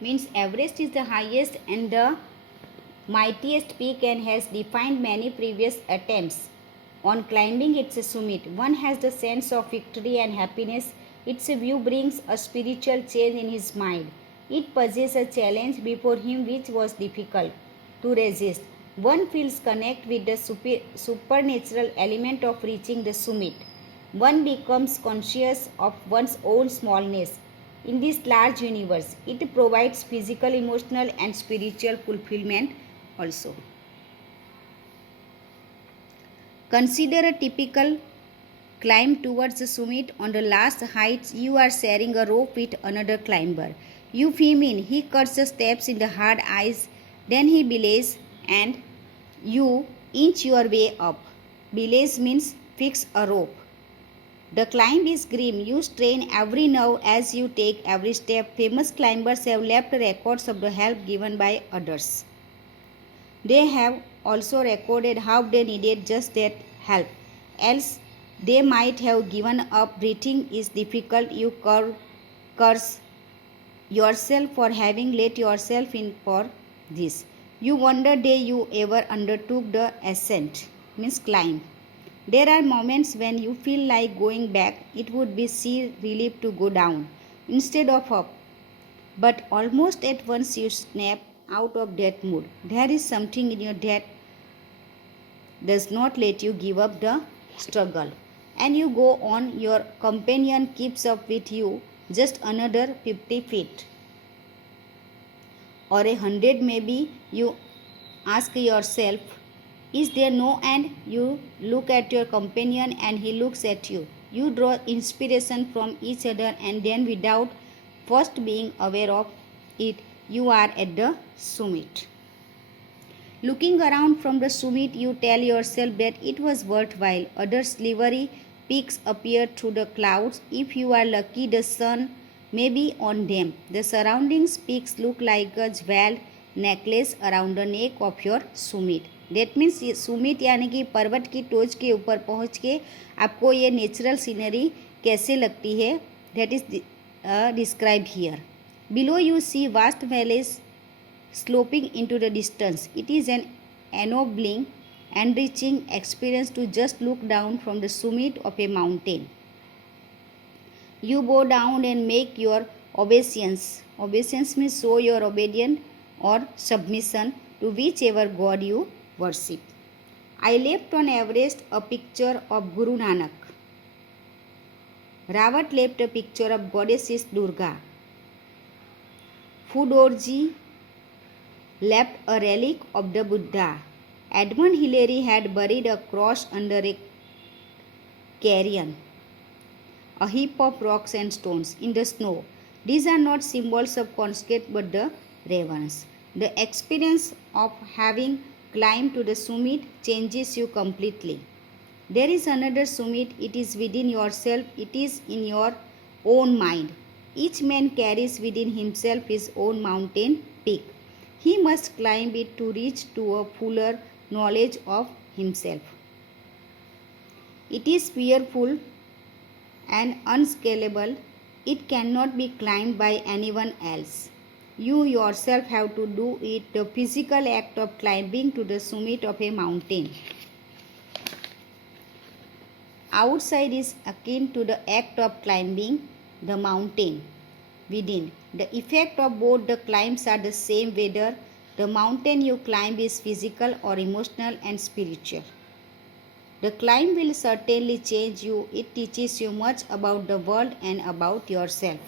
means Everest is the highest and the mightiest peak and has defined many previous attempts on climbing its summit. One has the sense of victory and happiness. Its view brings a spiritual change in his mind. It poses a challenge before him which was difficult to resist. One feels connect with the supernatural element of reaching the summit. One becomes conscious of one's own smallness in this large universe. It provides physical, emotional, and spiritual fulfillment also. Consider a typical climb towards the summit. On the last heights, you are sharing a rope with another climber. You film in. He cuts the steps in the hard ice, then he belays and you inch your way up. Belays means fix a rope. The climb is grim. You strain every nerve as you take every step. Famous climbers have left records of the help given by others. They have also recorded how they needed just that help. Else, they might have given up. Breathing is difficult. You curse yourself for having let yourself in for this. You wonder day you ever undertook the ascent, means climb. There are moments when you feel like going back. It would be sheer relief to go down instead of up. But almost at once you snap out of that mood. There is something in you that does not let you give up the struggle. And you go on. Your companion keeps up with you just another 50 feet or 100 maybe. You ask yourself, is there no end? You look at your companion and he looks at you. You draw inspiration from each other and then without first being aware of it, you are at the summit. Looking around from the summit, you tell yourself that it was worthwhile. Other slivery peaks appear through the clouds. If you are lucky, the sun may be on them. The surrounding peaks look like a jeweled necklace around the neck of your summit. That means Sumit यानी कि पर्वत की टोच के ऊपर पहुंच के आपको ये नेचुरल सीनरी कैसे लगती है, that is described here. Below you see vast valleys sloping into the distance. It is an ennobling, enriching experience to just look down from the summit of a mountain. You bow down and make your obeisance. Obeisance means show your obedience or submission to whichever God you worship. I left on Everest a picture of Guru Nanak. Rawat left a picture of goddess Durga. Fudorji left a relic of the Buddha. Edmund Hillary had buried a cross under a cairn, a heap of rocks and stones in the snow. These are not symbols of conscript but the reverence. The experience of having climbed to the summit changes you completely. There is another summit. It is within yourself. It is in your own mind. Each man carries within himself his own mountain peak. He must climb it to reach to a fuller knowledge of himself. It is fearful and unscalable. It cannot be climbed by anyone else. You yourself have to do it, the physical act of climbing to the summit of a mountain. Outside is akin to the act of climbing the mountain within. The effect of both the climbs are the same whether the mountain you climb is physical or emotional and spiritual. The climb will certainly change you. It teaches you much about the world and about yourself.